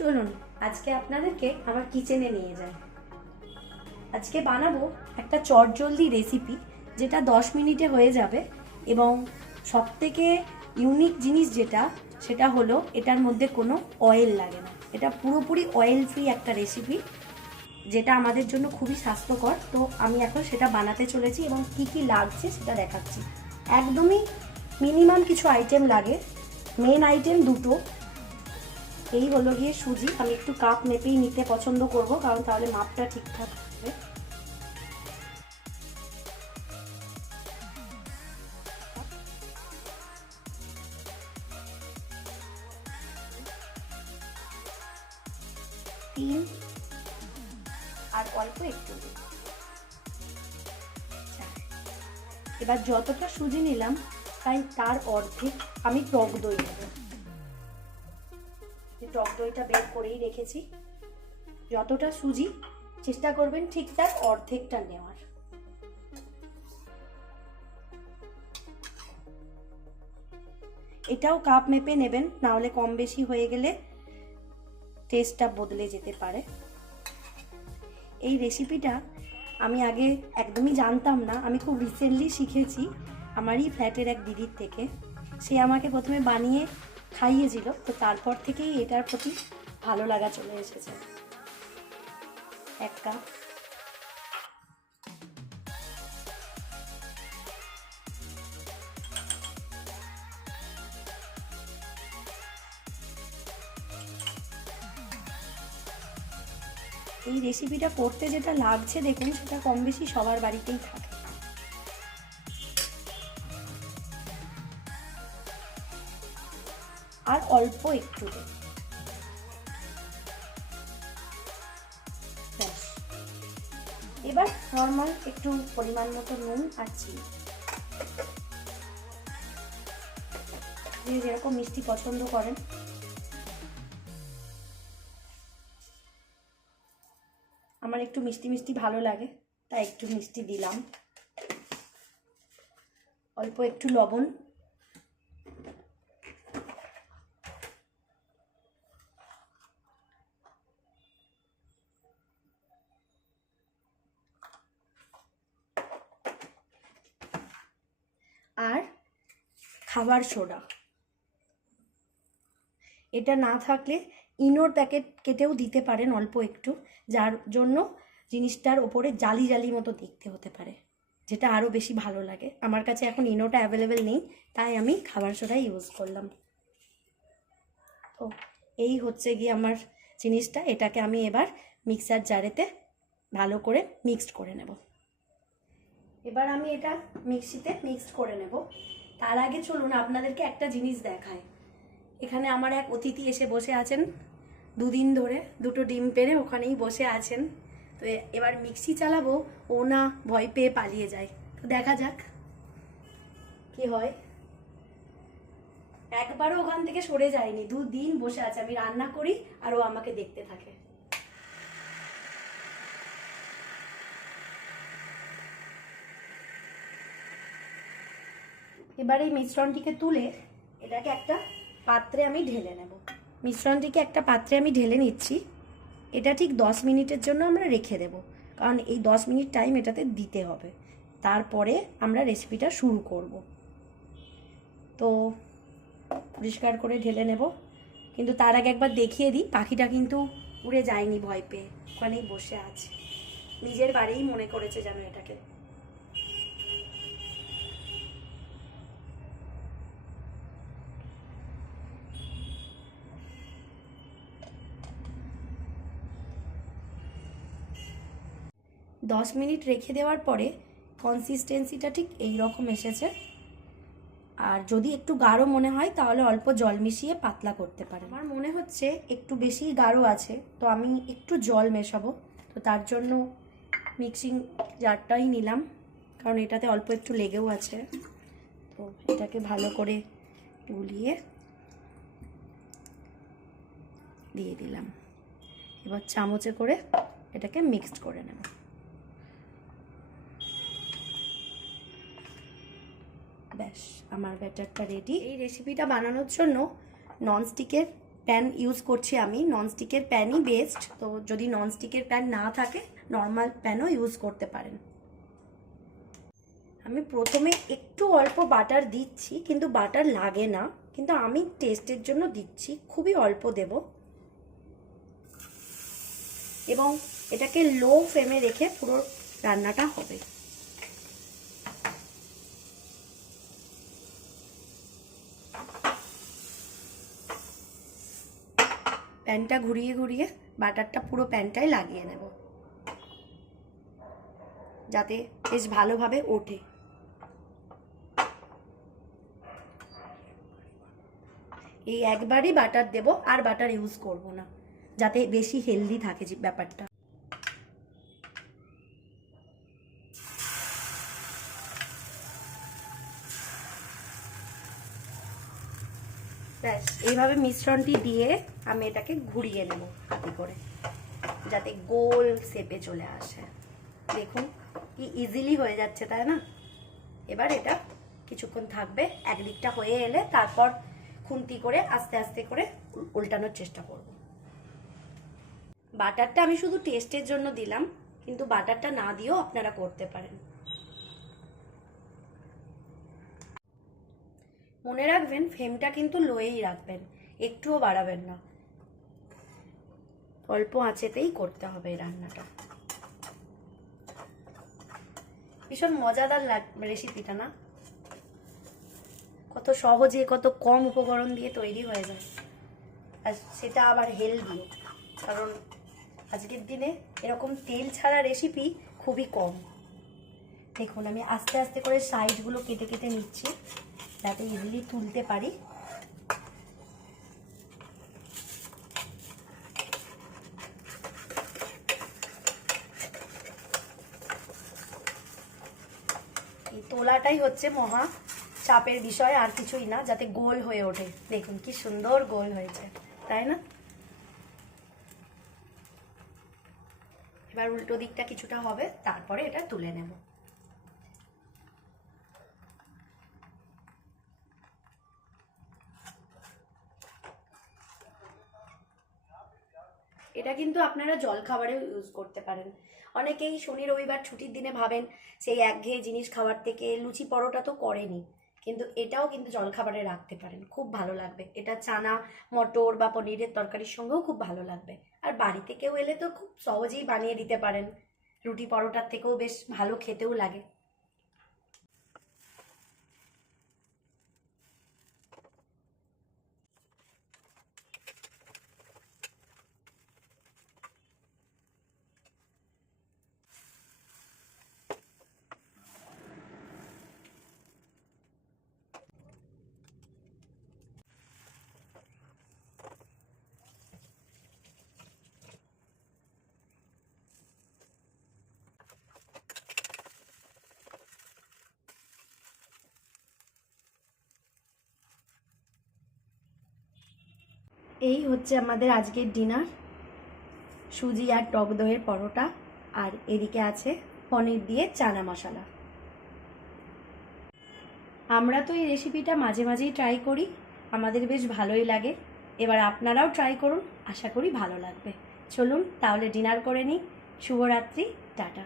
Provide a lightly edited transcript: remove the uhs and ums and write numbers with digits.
চলুন আজকে আপনাদেরকে আমার কিচেনে নিয়ে যাই। আজকে বানাবো একটা চটজলদি রেসিপি, যেটা 10 মিনিটে হয়ে যাবে। এবং সবথেকে ইউনিক জিনিস সেটা হলো এটার মধ্যে কোনো অয়েল লাগে না। এটা পুরোপুরি অয়েল ফ্রি একটা রেসিপি, যেটা আমাদের জন্য খুবই স্বাস্থ্যকর। তো আমি এখন সেটা বানাতে চলেছি এবং কি কি লাগছে সেটা দেখাচ্ছি। একদমই মিনিমাম কিছু আইটেম লাগে। মেন আইটেম দুটো। এই হলো গিয়ে সুজি। আমি একটু কাপ মেপেই নিতে পছন্দ করব, কারণ তাহলে মাপটা ঠিকঠাক হবে। তিন আর অল্প একটু। এবার যতটা সুজি নিলাম তার অর্ধেক আমি টক দই নেব। টক দইটা বের করেই রেখেছি। যতটা সুজি চেষ্টা করবেন ঠিক তার অর্ধেকটা নেওয়ার। এটাও কাপ মেপে নেবেন, না হলে কম বেশি হয়ে গেলে টেস্টটা বদলে যেতে পারে। এই রেসিপিটা আমি আগে একদমই জানতাম না, আমি খুব রিসেন্টলি শিখেছি আমারই ফ্ল্যাটের এক দিদির থেকে। সে আমাকে প্রথমে বানিয়ে খাইয়েছিল, তো তারপর থেকেই এটার প্রতি ভালো লাগা চলে এসেছে। এক কাপ। এই রেসিপিটা করতে যেটা লাগছে দেখুন, সেটা কম বেশি সবার বাড়িতেই থাকে। আর অল্প একটু দেব। এবার নর্মাল একটু পরিমাণ মতো নুন আর চিনি। যে যেরকম মিষ্টি পছন্দ করেন। আমার একটু মিষ্টি মিষ্টি ভালো লাগে, তাই একটু মিষ্টি দিলাম। অল্প একটু লবণ। আর খাবার সোডা। এটা না থাকলে ইনোর প্যাকেট কেটেও দিতে পারেন অল্প একটু, যার জন্য জিনিসটার ওপরে জালি জালি মতো দেখতে হতে পারে, যেটা আরও বেশি ভালো লাগে। আমার কাছে এখন ইনোটা অ্যাভেলেবেল নেই, তাই আমি খাবার সোডা ইউজ করলাম। তো এই হচ্ছে গিয়ে আমার জিনিসটা। এটাকে আমি এবার মিক্সার জারেতে ভালো করে মিক্সড করে নেব। এবার আমি এটা মিক্সিতে মিক্সড করে নেব। তার আগে চলুন আপনাদেরকে একটা জিনিস দেখায়। এখানে আমার এক অতিথি এসে বসে আছেন, দুদিন ধরে দুটো ডিম পেড়ে ওখানেই বসে আছেন। তো এবার মিক্সি চালাবো, ও না ভয় পেয়ে পালিয়ে যায়। তো দেখা যাক কি হয়। একবারও ওখান থেকে সরে যায়নি, দুদিন বসে আছে। আমি রান্না করি আর ও আমাকে দেখতে থাকে। এবার এই মিশ্রণটিকে তুলে এটাকে একটা পাত্রে আমি ঢেলে নেব। মিশ্রণটিকে একটা পাত্রে আমি ঢেলে নিচ্ছি। এটা ঠিক 10 মিনিটের জন্য আমরা রেখে দেব, কারণ এই 10 মিনিট টাইম এটাতে দিতে হবে। তারপরে আমরা রেসিপিটা শুরু করব। তো পরিষ্কার করে ঢেলে নেব, কিন্তু তার আগে একবার দেখিয়ে দিই, পাখিটা কিন্তু উড়ে যায়নি ভয় পেয়ে, ওখানেই বসে আছে। নিজের বাড়িই মনে করেছে যেন এটাকে। দশ মিনিট রেখে দেওয়ার পরে কনসিস্টেন্সিটা ঠিক এই রকম এসেছে। আর যদি একটু গাঢ় মনে হয় তাহলে অল্প জল মিশিয়ে পাতলা করতে পারেন। আমার মনে হচ্ছে একটু বেশি গাঢ় আছে, তো আমি একটু জল মেশাবো। তো তার জন্য মিক্সিং জারটাই নিলাম, কারণ এটাতে অল্প একটু লেগেও আছে। তো এটাকে ভালো করে গুলিয়ে দিয়ে দিলাম। এবার চামচে করে এটাকে মিক্সড করে নেব। ব্যাস আমার ব্যাটারটা রেডি। এই রেসিপিটা বানানোর জন্য ননস্টিকের প্যান ইউজ করছি আমি, ননস্টিকের প্যানই বেস্ট। তো যদি ননস্টিকের প্যান না থাকে নর্মাল প্যানও ইউজ করতে পারেন। আমি প্রথমে একটু অল্প বাটার দিচ্ছি, কিন্তু বাটার লাগে না, কিন্তু আমি টেস্টের জন্য দিচ্ছি, খুবই অল্প দেব। এবং এটাকে লো ফ্লেমে রেখে পুরো রান্নাটা হবে। প্যানটা ঘুরিয়ে ঘুরিয়ে বাটারটা পুরো প্যানটাই লাগিয়ে নেব, যাতে বেশ ভালোভাবে ওঠে। এই একবারই বাটার দেব, আর বাটার ইউজ করব না, যাতে বেশি হেলদি থাকে যে ব্যাপারটা। ব্যাস এইভাবে মিশ্রণটি দিয়ে আমি এটাকে ঘুরিয়ে নেব হাতে করে, যাতে গোল শেপে চলে আসে। দেখুন কি ইজিলি হয়ে যাচ্ছে, তাই না? এবার এটা কিছুক্ষণ থাকবে, একদিকটা হয়ে এলে তারপর খুন্তি করে আস্তে আস্তে করে উল্টানোর চেষ্টা করব। বাটারটা আমি শুধু টেস্টের জন্য দিলাম, কিন্তু বাটারটা না দিয়েও আপনারা করতে পারেন। মনে রাখবেন ফ্লেমটা কিন্তু লোয়েই রাখবেন, একটুও বাড়াবেন না, অল্প আঁচেতেই করতে হবে এই রান্নাটা। ভীষণ মজাদার রেসিপিটা না? কত সহজে কত কম উপকরণ দিয়ে তৈরি হয়ে যায়, আর সেটা আবার হেলদিও। কারণ আজকের দিনে এরকম তেল ছাড়া রেসিপি খুবই কম। দেখুন আমি আস্তে আস্তে করে সাইডগুলো কেটে কেটে নিচ্ছি, যাতে ইজিলি তুলতে পারি। এই তোলাটাই হচ্ছে মহা চাপের বিষয়, আর কিছুই না, যাতে গোল হয়ে ওঠে। দেখুন কি সুন্দর গোল হয়েছে, তাই না? এবার উল্টো দিকটা কিছুটা হবে, তারপরে এটা তুলে নেব। এটা কিন্তু আপনারা জলখাবারেও ইউজ করতে পারেন। অনেকেই শনি রবিবার ছুটির দিনে ভাবেন সেই একঘেয়ে জিনিস খাওয়ার থেকে লুচি পরোটা তো করেনি, কিন্তু এটাও কিন্তু জলখাবারে রাখতে পারেন, খুব ভালো লাগবে। এটা চানা মটর বা পনিরের তরকারির সঙ্গেও খুব ভালো লাগবে। আর বাড়িতে কেউ এলে তো খুব সহজেই বানিয়ে দিতে পারেন, রুটি পরোটার থেকেও বেশ ভালো খেতেও লাগে। এই হচ্ছে আমাদের আজকের ডিনার, সুজি আর টক দইয়ের পরোটা, আর এদিকে আছে পনির দিয়ে চানা মশলা। আমরা তো এই রেসিপিটা মাঝে মাঝেই ট্রাই করি, আমাদের বেশ ভালোই লাগে। এবার আপনারাও ট্রাই করুন, আশা করি ভালো লাগবে। চলুন তাহলে ডিনার করে নিই। শুভরাত্রি, টাটা।